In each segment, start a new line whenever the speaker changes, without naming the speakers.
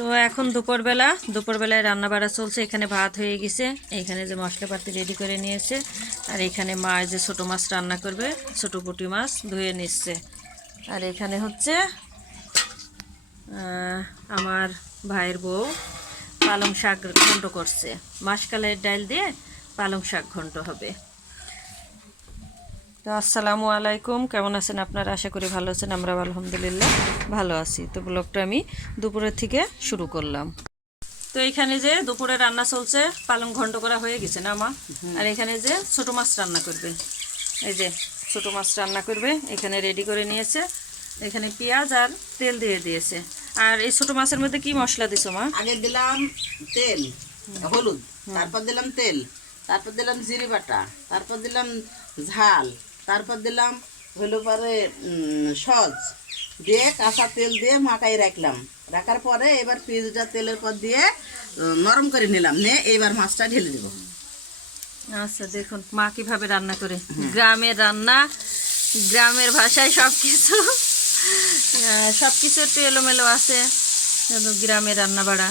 তো এখন দুপুরবেলা, দুপুরবেলায় রান্না বাড়া চলছে, এখানে ভাত হয়ে গেছে। এখানে যে মশলাপাতি রেডি করে নিয়েছে, আর এখানে মা যে ছোটো মাছ রান্না করবে, ছোটো পুঁটি মাছ ধুয়ে নিচ্ছে। আর এখানে হচ্ছে আমার ভাইয়ের বউ পালং শাক ঘন্ট করছে। মাসকালের ডাল দিয়ে পালং শাক ঘন্ট হবে। তো আসসালামু আলাইকুম। কেমন আছেন আপনারা? আশা করি ভালো আছেন আমরা আলহামদুলিল্লাহ ভালো আছি। তো ব্লগটা আমি দুপুরের থেকে শুরু করলাম। তো এখানে যে দুপুরে রান্না চলছে পালং ঘন্ট করা হয়ে গেছে না মা? আর এখানে যে ছোট মাছ রান্না করবে। এই যে ছোট মাছ রান্না করবে এখানে রেডি করে নিয়েছে। এখানে পেঁয়াজ আর তেল দিয়ে দিয়েছে। আর এই ছোট মাছের মধ্যে কি মশলা দিছো মা?
আগে দিলাম তেল হলুদ তারপর দিলাম তেল তারপর দিলাম জিরি বাটা তারপর দিলাম ঝাল তারপর দিলাম হলো পরে সজ দিয়ে কাঁচা তেল দিয়ে মাখাই রাখলাম। রাখার পরে এবার পেঁয়াজটা তেলের পর দিয়ে নরম করে নিলাম। নিয়ে এইবার মাছটা ঢেলে দেবো।
আচ্ছা দেখুন মা কীভাবে রান্না করে। গ্রামের রান্না গ্রামের ভাষায় সব কিছু সব কিছু একটু এলোমেলো আছে। যেন গ্রামের রান্না বাড়া।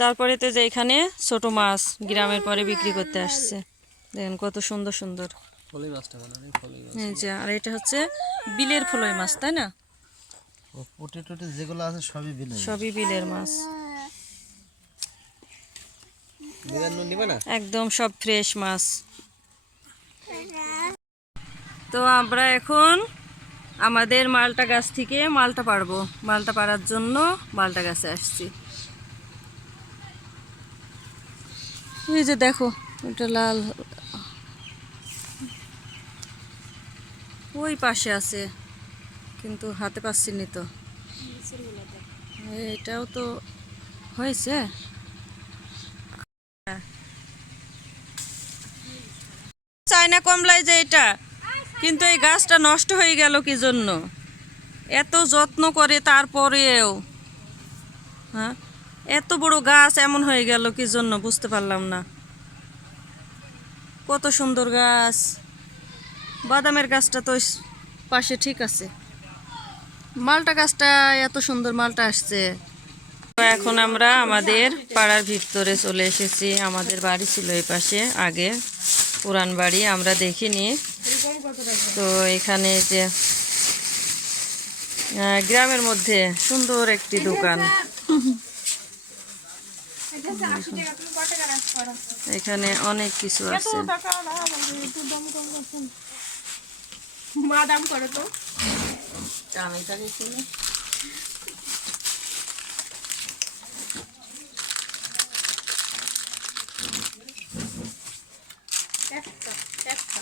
তারপরে তো যে এখানে ছোট মাছ গ্রামের পরে বিক্রি করতে আসছে। দেখেন কত সুন্দর সুন্দর। এই যে আর এটা হচ্ছে বিলের ফলই মাছ তাই না?
ও পুটি টুটি যেগুলো আছে সবই বিলে
সবই বিলের মাছ। একদম সব ফ্রেশ মাছ। তো আমরা এখন আমাদের মালটা গাছ থেকে মালটা পারব। মালটা পাড়ার জন্য মালটা গাছে আসছি। এই যে দেখো এটা লাল ওই পাশে আছে, কিন্তু হাতে পাচ্ছি নি তো। এটাও তো হয়েছে। চায়না কমলাই যে এটা, কিন্তু এই গাছটা নষ্ট হয়ে গেল কি জন্য? এত যত্ন করে তারপরেও হ্যাঁ? এত বড় গাছ এমন হয়ে গেল কি জন্য বুঝতে পারলাম না। কত সুন্দর গাছ। বাদামের গাছটা তো পাশে ঠিক আছে। মালটা গাছটা এত সুন্দর মালটা আসছে। এখন আমরা আমাদের পাড়ার ভিতরে চলে এসেছি। আমাদের বাড়ি ছিল এই পাশে, আগে পুরান বাড়ি, আমরা দেখিনি। তো এখানে যে গ্রামের মধ্যে সুন্দর একটি দোকান। এখানে অনেক কিছু আছে।
বাদাম করো তো।
আমি তাকে শুনে
একটা একটা।